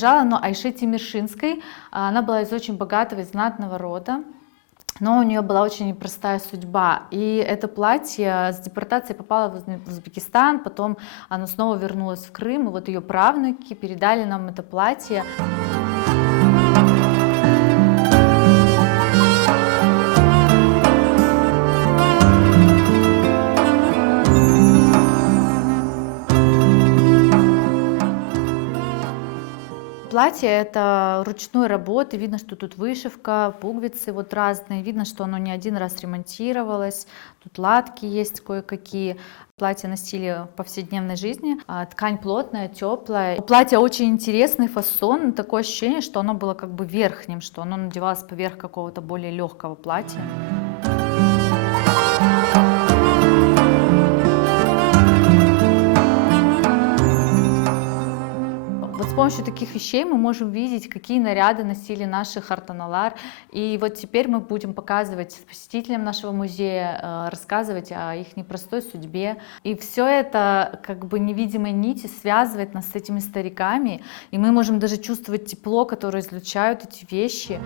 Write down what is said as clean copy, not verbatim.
принадлежало оно Айше Тимиршинской. Она была из очень богатого и знатного рода, но у нее была очень непростая судьба. И это платье с депортацией попало в Узбекистан, потом оно снова вернулось в Крым, и вот ее правнуки передали нам это платье. Платье это ручной работы, видно, что тут вышивка, пуговицы вот разные, видно, что оно не один раз ремонтировалось, тут латки есть кое-какие. Платье носили в повседневной жизни, ткань плотная, теплая. У платья очень интересный фасон, такое ощущение, что оно было как бы верхним, что оно надевалось поверх какого-то более легкого платья. Вот с помощью таких вещей мы можем видеть, какие наряды носили наши хартаналар. И вот теперь мы будем показывать посетителям нашего музея, рассказывать о их непростой судьбе. И все это как бы невидимой нити связывает нас с этими стариками. И мы можем даже чувствовать тепло, которое излучают эти вещи.